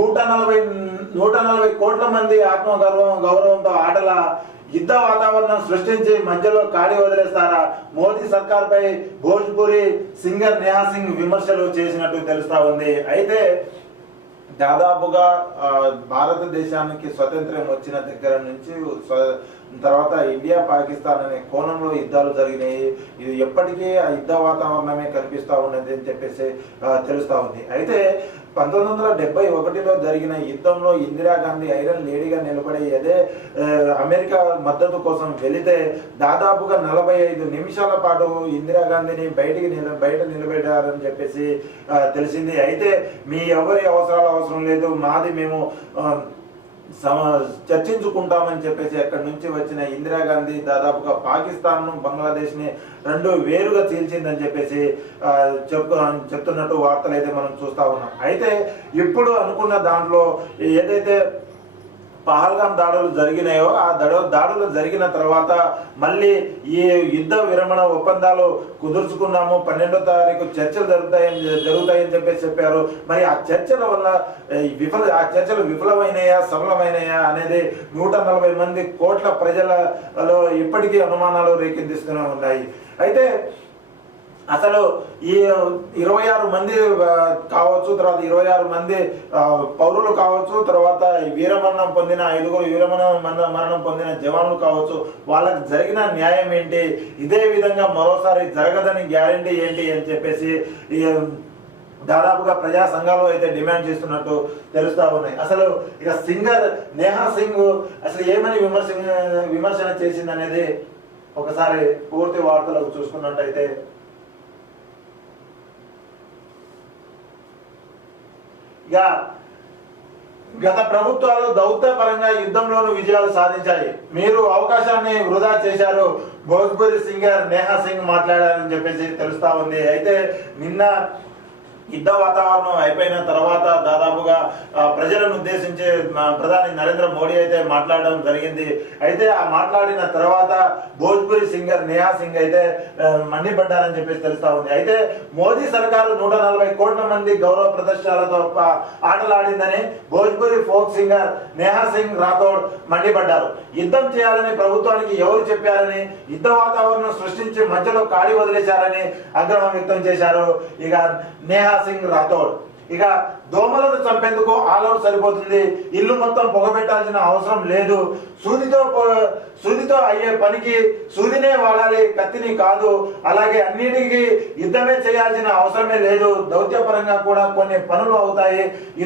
140 కోట్ల మంది గౌరవంతో ఆటల యుద్ధ వాతావరణం సృష్టించి మధ్యలో ఖాళీ వదిలేస్తారా? మోదీ సర్కార్ పై భోజ్పురి సింగర్ నేహా సింగ్ విమర్శలు చేసినట్టు తెలుస్తా ఉంది. అయితే దాదాపుగా భారతదేశానికి స్వతంత్రం వచ్చిన దగ్గర నుంచి తర్వాత ఇండియా పాకిస్తాన్ అనే కోణంలో యుద్ధాలు జరిగినాయి. ఇది ఎప్పటికీ ఆ యుద్ధ వాతావరణమే కనిపిస్తూ ఉన్నది అని చెప్పేసి తెలుస్తూ ఉంది. అయితే 1971లో జరిగిన యుద్ధంలో ఇందిరాగాంధీ ఐరన్ లేడీగా నిలబడి అదే అమెరికా మద్దతు కోసం వెళితే దాదాపుగా 45 నిమిషాల పాటు ఇందిరాగాంధీని బయట నిలబెట్టారని చెప్పేసి తెలిసింది. అయితే మీ ఎవరి అవసరం లేదు, మాది మేము చర్చించుకుంటామని చెప్పేసి అక్కడి నుంచి వచ్చిన ఇందిరాగాంధీ దాదాపుగా పాకిస్తాన్ బంగ్లాదేశ్ని 2 వేరుగా చీల్చిందని చెప్పేసి చెప్తున్నట్టు వార్తలు అయితే మనం చూస్తా ఉన్నాం. అయితే ఇప్పుడు అనుకున్న దాంట్లో ఏదైతే పహల్గాం దాడులు జరిగినాయో ఆ దాడులు జరిగిన తర్వాత మళ్ళీ ఈ యుద్ధ విరమణ ఒప్పందాలు కుదుర్చుకున్నాము, 12వ తారీఖు చర్చలు జరుగుతాయని చెప్పేసి చెప్పారు. మరి ఆ చర్చల వల్ల చర్చలు విఫలమైనయా సఫలమైనయా అనేది 140 కోట్ల ప్రజలలో ఇప్పటికీ అనుమానాలు రేకెత్తిస్తూనే ఉన్నాయి. అయితే అసలు ఈ 26 మంది కావచ్చు, తర్వాత 26 మంది పౌరులు కావచ్చు, తర్వాత వీరమరణం పొందిన 5 మరణం పొందిన జవాన్లు కావచ్చు, వాళ్ళకి జరిగిన న్యాయం ఏంటి, ఇదే విధంగా మరోసారి జరగదని గ్యారంటీ ఏంటి అని చెప్పేసి దాదాపుగా ప్రజా సంఘాలు అయితే డిమాండ్ చేస్తున్నట్టు తెలుస్తా ఉన్నాయి. అసలు ఇక సింగర్ నేహా సింగ్ అసలు ఏమని విమర్శన చేసింది అనేది ఒకసారి పూర్తి వార్తలకు చూసుకున్నట్టయితే, ఇక గత ప్రభుత్వాలు దౌత్యపరంగా యుద్ధంలోనూ విజయాలు సాధించాయి, మీరు అవకాశాన్ని వృధా చేశారు, భోజ్పురి సింగర్ నేహా సింగ్ మాట్లాడారని చెప్పేసి తెలుస్తా ఉంది. అయితే నిన్న యుద్ధ వాతావరణం అయిపోయిన తర్వాత దాదాపుగా ప్రజలను ఉద్దేశించి ప్రధాని నరేంద్ర మోడీ అయితే మాట్లాడడం జరిగింది. అయితే ఆ మాట్లాడిన తర్వాత భోజ్పురి సింగర్ నేహా సింగ్ అయితే మండిపడ్డారని చెప్పేసి తెలుస్తా ఉంది. అయితే మోదీ సర్కారు 140 కోట్ల మంది గౌరవ ప్రదర్శనలతో ఆటలాడిందని భోజ్పురి ఫోక్ సింగర్ నేహా సింగ్ రాథోడ్ మండిపడ్డారు. యుద్ధం చేయాలని ప్రభుత్వానికి ఎవరు చెప్పారని, యుద్ధ వాతావరణం సృష్టించి మధ్యలో ఖాళీ వదిలేశారని ఆగ్రహం వ్యక్తం చేశారు. ఇక నేహా సింగ్ రాథోడ్ ఇక దోమలను చంపేందుకు ఆల్అౌట్ సరిపోతుంది, ఇల్లు మొత్తం పొగబెట్టాల్సిన అవసరం లేదు, సూదితో అయ్యే పనికి సూదినే వాడాలి, కత్తిని కాదు, అలాగే అన్నిటికీ యుద్ధమే చేయాల్సిన అవసరమే లేదు, దౌత్యపరంగా కూడా కొన్ని పనులు అవుతాయి.